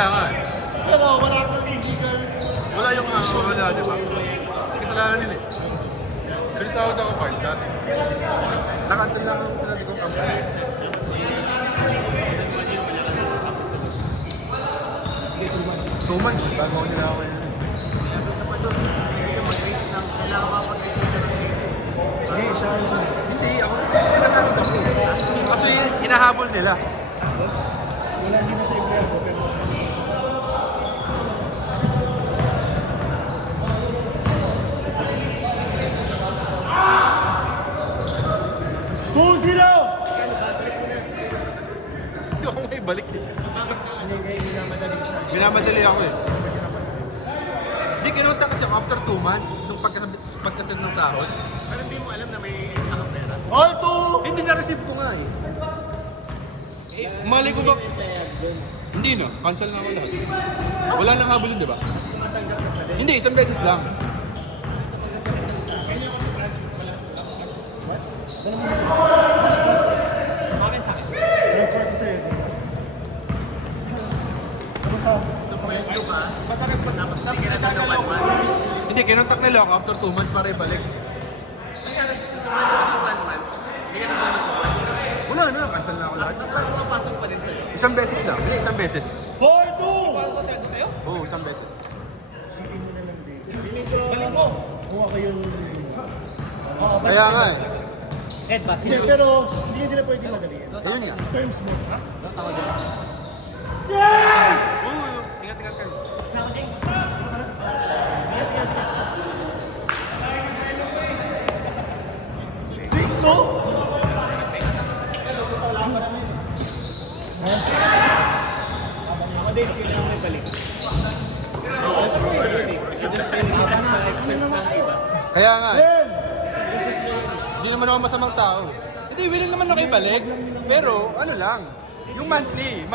Kaya nga eh. Pero wala kang legal. Wala yung wala, di ba? Kasi kasalanan nila eh. Pinisawad ako card dati. Nakancel lang ako sila kong company. 2 months, bago ko nila ako yun. Hindi, siya. Hindi, ako. Pinasakit ako. Kasi hinahabol nila. Wala, hindi na siya ibrego, pero... 2-0! Hindi ako may balik eh. Hindi kayo minamadali siya. Minamadali ako eh. Hindi, kinunta kasi ako after 2 months nung pagkasal ng sahod. Pero hindi mo alam na may isang pera. All 2! Hindi na-receive ko nga eh. Mali ko ba? Hindi na, cancel na ako lahat. Wala nang habol yun, di ba? Hindi, isang beses lang. Transfer ko sa'yo. Kamusta? Ito ka, basta nagpatapos, hindi ka na daw ng 1 month. Hindi, kinontak nila ako after 2 months para ibalik. Nangyari, sa mga 1 month, hindi ka na daw ng 1 month. Wala na, cancel na ako lahat. Tapos pumapasok pa din sa'yo. Isang beses lang. Hindi, isang beses. 4-2! Oo, isang beses. Sige mo na lang din. Balik mo! Kung ako yung... Kaya nga eh. Hindi, pero hindi nila pwedeng madaliin. Ayun nga. Terms mo. Ha? Oo, ingat kayo. Six, no? Ako din, kailangan may balik. Kasi just paying up na expense ng iba. Kaya nga eh. Ten! Hindi naman ako masamang tao. Hindi, willing naman ako ibalik. Pero, ano lang. Yung monthly.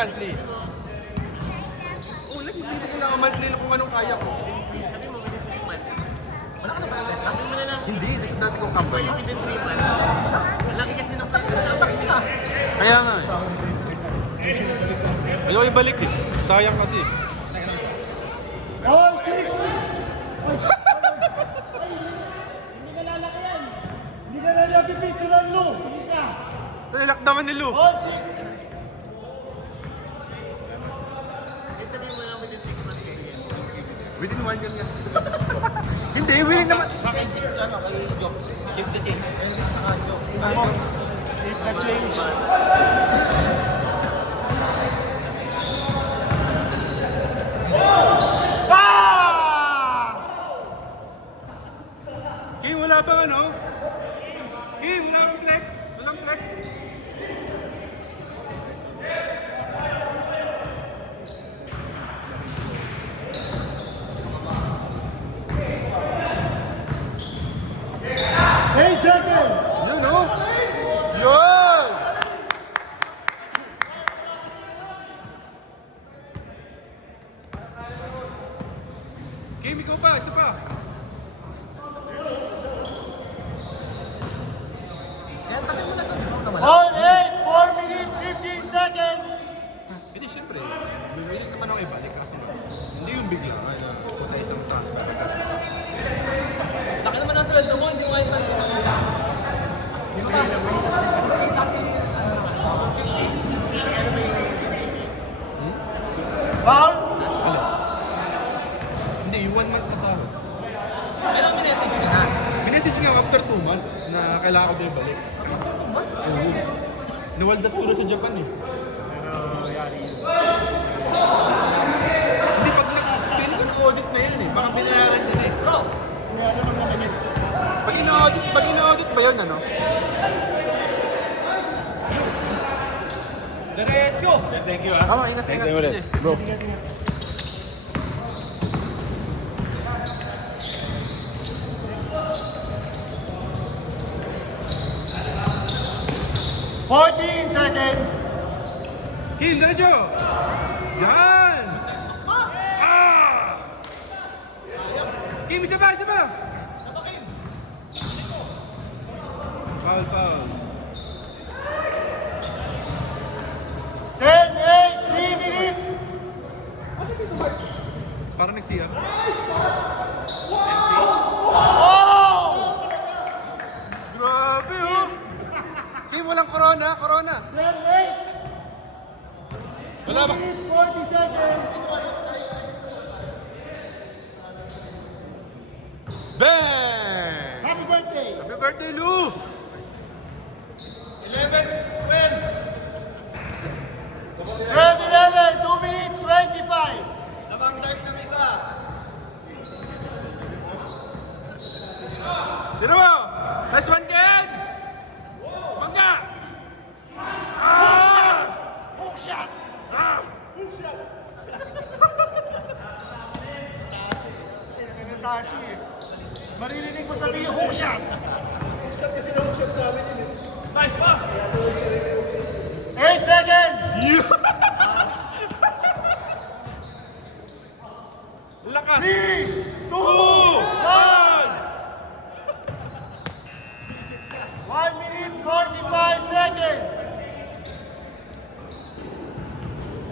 Oo, nagbibigay lang ako monthly kung anong kaya ko. Sabi mo, within 3 months. Wala ka na ba? Sabi mo na lang, Hindi, sa dati kong company. within 3 months. Malaki kasi ng pera. Tatak ka. Kaya nga eh. Ayaw ibalik eh. Sayang kasi. All six! Hindi ka na niya pipicturean, Lu. Sige ka. Nalilak naman ni Lu. All six! Eh, sabi mo lang within 6 months kayo. Within 1 year nga. Hindi, willing naman. Keep the change. Kim, wala bang ano? Kim, wala bang flex? Walang flex. Eight seconds! Yun o. Yun! Kim, ikaw pa, isa pa. All eight! 4 minutes, 15 seconds! Hindi, syempre. Willing naman ako ibalik kasi hindi yung bigla. Punta isang transfer agad. Laki naman ang sweldo mo, hindi mo kayo balik. Foul? Hindi, yung 1 month na sahod. Pero minessage ka na. Minessage nga ako after 2 months na kailangan ko din ibalik. Oo. Nawaldas ko na sa Japan eh. Hindi, pag nag-spill ko ng audit na yan eh. Baka binayaran din eh. Bro! Ano naman naman yun? Pag ina-audit ba yun, ano? Diretso! Sir, thank you ah. Tama, ingat-ingat. Bro. Ingat, ingat. Fourteen seconds! Kim, diretso! Yan! Ah! Kim, isa ba? Foul. 10, 8, 3 minutes! NC ah. Grabe oh! Kim, walang corona, corona. 12-8. Wala ba? 2 minutes, 40 seconds. Bang! Happy birthday. Happy birthday, Lou! 12-11, 2 minutes, 25. Nabang dart ng isa. Dito mo! Nice one, Ken! Mangga! Hook shot. Hook shot. Tashi. Maririnig mo sabihin, hook shot. Hook shot kasi na-hook shot sa amin yun eh. Nice pass! 8 seconds. Lakas! 3, 2, 1. 1 minute, 45 seconds.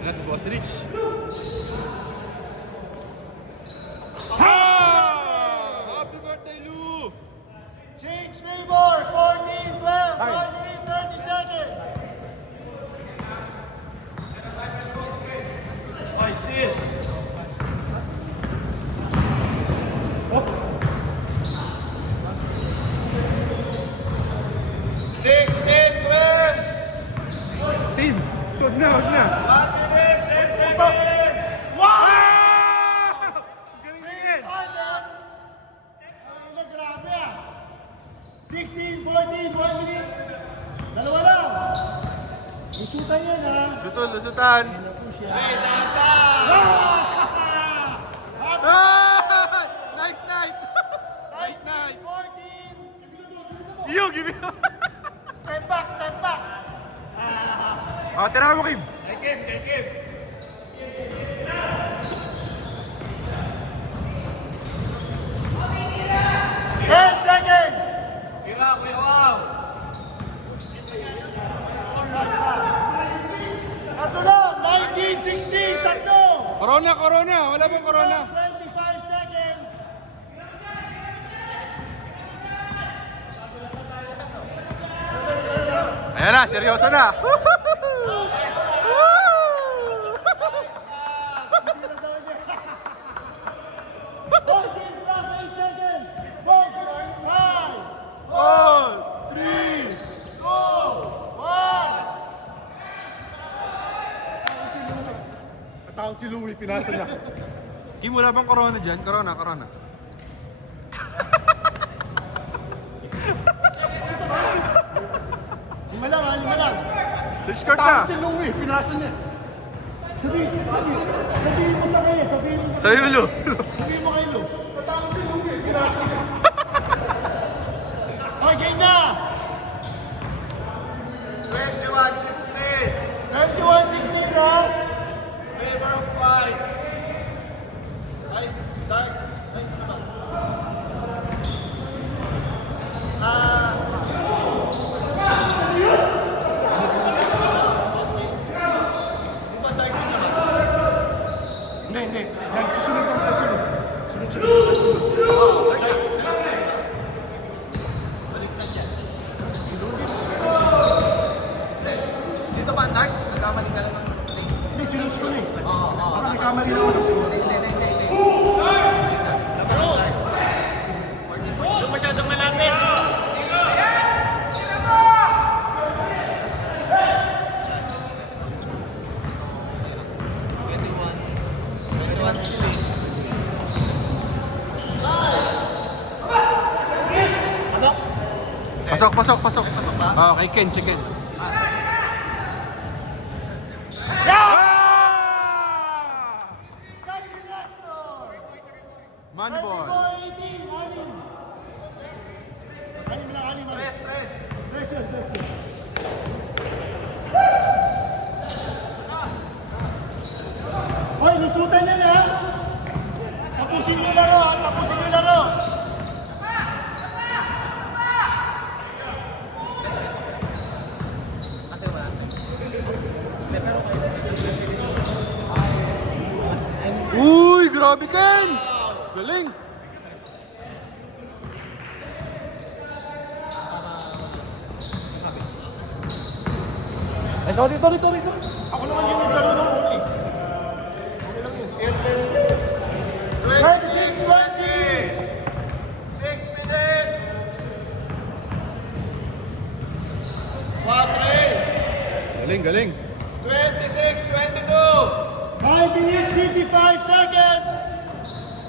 Yan si Boss Rich. Happy birthday, Lou! Change flavor, 14, 12, 1 minute, 30 seconds. Ay, still! 16, 12. Team! Huwag na, huwag na! 1 minute, 10 seconds. Wow! Galing James Harden. Ano, grabe ah. 16, 14, 1 minute. Dalawa lang. Isutan yan ha. Lusutan, lusutan! Hey, dahan-dahan. Night, night! Night, night! 14. Yo, give me! Step back, step back. Tira mo, Kim! Kay Kim, kay Kim. 10 seconds. Tira, Kuya Wow! Pass, pass. Tatlo lang. 19, 16, tatlo. Corona, corona! Wala bang corona? 25 seconds. Ayan na, seryoso na! Fourteen block, 8 seconds. Box, 5, 4, 3, 2, 1. Tawag si Louie, pinasa niya. Kim, wala bang corona dyan? Corona, corona. Lima lang ha, lima lang. Sa skirt na! Tawag si Louie, pinasa niya. Sabihin mo sa kanya, sabihin mo sa Sabi mo, Lu! sabihin mo kay Lu. Tawag si Louie, pinasa niya. Okay, game na. 21-16. 31-16 ha. Favor of 5. Ay, dark. Ay, ano ba? Di ba dark yun naman? Hindi. Nagsusunod ang kasunod. Sunod-sunod ang kasunod. Oo, dark. Dark sila, di ba? Baliktad yan. Dito ba ang dark? Nagkamali ka lang ng play. Hindi, sunod-sunod eh. Oo. Baka may kamali naman ang sunod. Yung masyadong malapit. Pasok, pasok, pasok! Pasok ba? Oo, kay Ken, si Ken. Man ball. 18, anim. Anim lang, anim. Stress. Tres yun. Hoy, lusutan niya na. Tapusin niyo laro, ha? Tapusin niyo laro. Uy, grabe! Grabe, Ken! Galing! Sorry. Ako naman yung naglaro ng uli. 26-20! 6 minutes! 4 Galing! 26-22! 5 minutes, 55 seconds!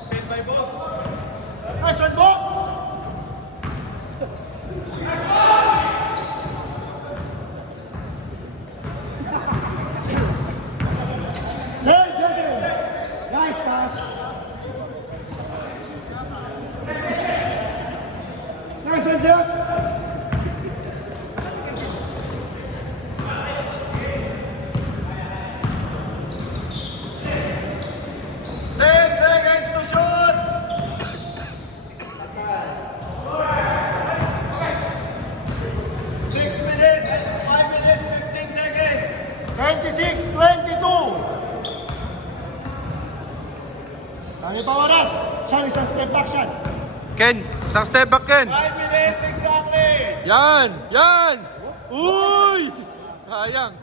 Stand by box. Nice one, box! Nice pass. Nice one, Jeff. Kami pa oras. Siya isang step back siya. Ken, isang step back, Ken! 5 minutes exactly. Yan! Uy! Sayang!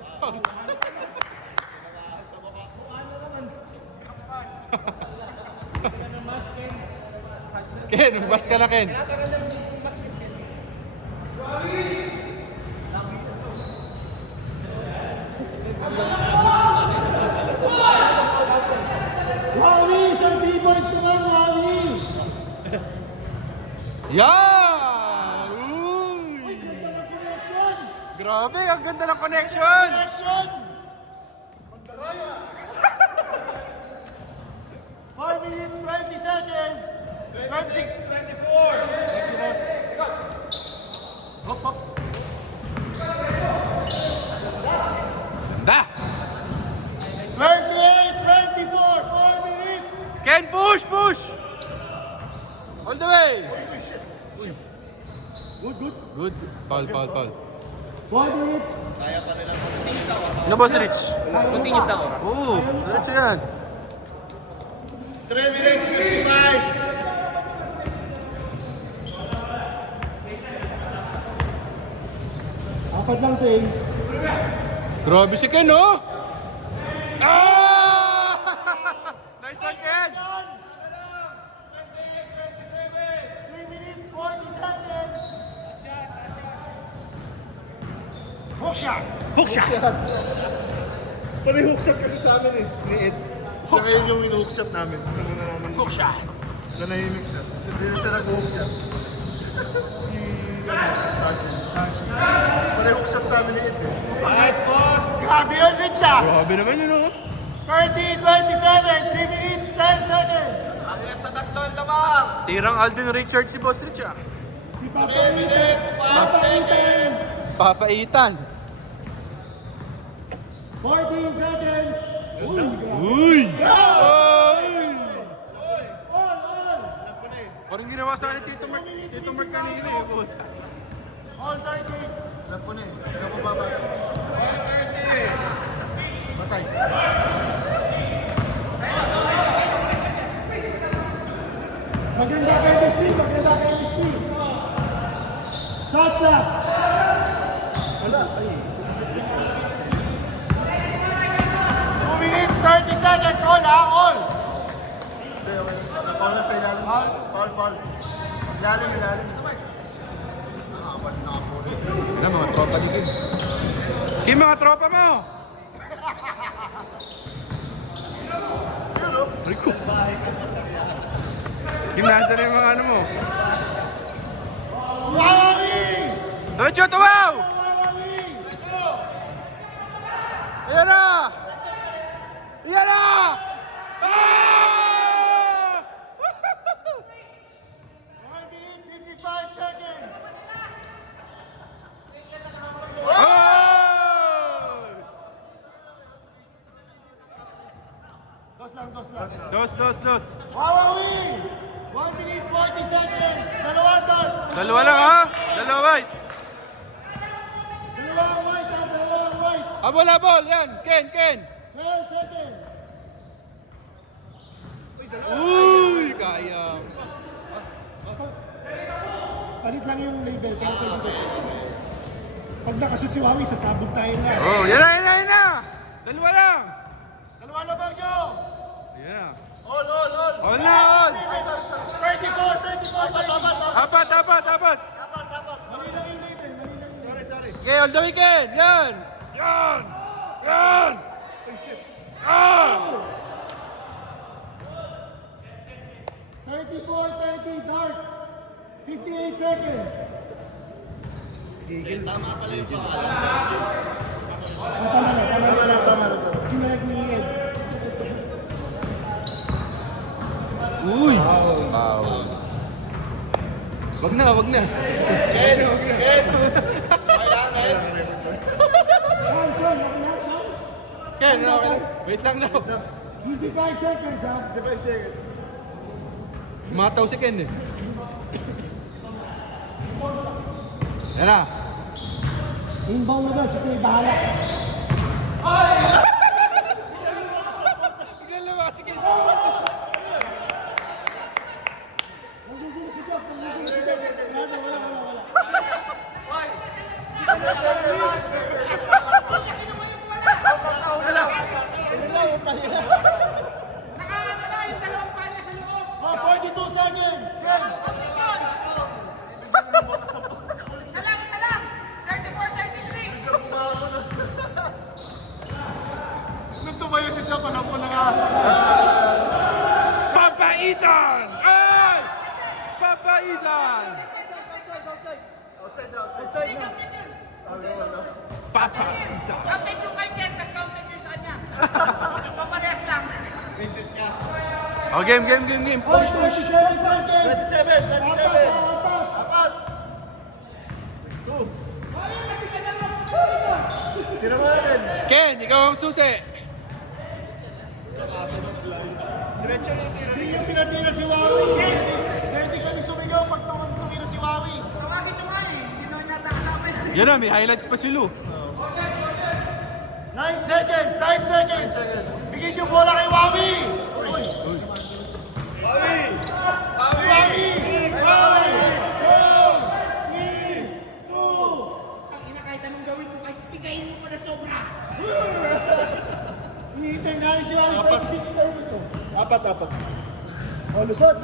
Ken, umbas ka na, Ken! Wawi, isang 3 points naman, Wawi. Yan! Uy! Connection. Grabe, ang ganda ng connection! Connection. 4 minutes, 20 seconds. 26, 24. Thank you, boss. Hop. Ganda! 28, 24. 4 minutes. Ken, push! All the way! Good. Good. Foul. 4 minutes. Ano ba si Rich? Continuous lang oras. Oo, diretso yan. 3 minutes, 55. Apat lang, Tay. Grabe si Ken, oh! Ah! Nice one, Ken! 3 minutes, 40 seconds. Hook shot. Pero yung hookshot kasi sa amin eh. Ni Ed. Siya ngayon yung in-hookshot namin. Ano na naman. Hook shot. Nanahimik siya. Hindi na siya nag-hookshot. Tashi. Pero yung hookshot sa amin ni Ed eh. Nice, boss. Grabe yun, Rich, ah. Grabe naman yun, oh! 30, 27, 3 minutes, 10 seconds. Hanggang sa tatlong lamang. Tirang Alden Richard si Boss Rich, ah. Si Papa Ethan. Papa Ethan. 14 seconds. Uy! All. Parang ginawa sa akin ni Tito Mark kanina, eh. Puta. All 30. Alam ko na eh. Hindi ako babasa. Patay. Maganda chemistry. Shot na. Wala. Ay. 2 minutes, 30 seconds. All. Hindi, okay. Paul na sa ilalim. Paul. Ilalim. Nakawat na ako. Ano, mga tropa ni Kim. Kim, mga tropa mo! Rico. Kim, nandun na yung mga ano mo. Wawi. Diretso, tuwaw! Wawi. Ayan na! Ah! 1 minute, 55 seconds. Oh! Dos. Wawi. 1 minute, 40 seconds. Dalawa doon. Dalawa lang, ha? Dalawa white. Dalawa white. Abol. Yan. Ken. 12 seconds. Uy! Kaya. Palit lang yung label, pero pwede ko. Pag nakashoot si Wawi, sasabog tayo nga. Oh, yan na! Dalawa lang! Dalawa na, Bagyo! Yan na. All! On na, on! 34! Dapat! Apat! Mali lang yung label, Sorry. Okay, all the weekend! Yan! Ah! 34-30, Dark. 58 seconds. Tama pala yung Tama na. Hindi na nag-iingit. Uy! Wow! Wag na! Hanson, okay, Ken, okay. Wait lang daw. 55 seconds, ha? 5 seconds. Mataw si Ken eh. Yan na. Inbound na daw, si Kuya bahala. Tignan lang si Ken. Nagugulo si Jack. Wala. Nakaano na yung dalawang panya sa loob. Oh, 42 seconds. Game. Isa lang. 34-33. Nung tumayo si Jack, alam ko nakasal. Papaitan! Ay! Papaitan! Outside. Counted yun. Papaitan! Counted yung kay Ken, tas counted yung sa kanya. So parehas lang. Oh, game. Oh, 27 seconds. 27. Apat. Tira mo natin. Ken, ikaw ang susi. Diretso na yung tira. Hindi yung pinatira si Wawi. Pwede kami sumigaw pag tumira si Wawi. Tawagin nyo nga eh. Hindi naman yata kasama yun. Yan na, may highlights pa si Lou. 9 seconds. Bigyan yung bola kay Wawi. Wawi. 4, 3, 2. Ang ina kahit anong gawin mo, kahit pigayin mo pa na sobra. Hinihintay namin si Wawi. 26 tayo dito. Apat. Oh, lusot.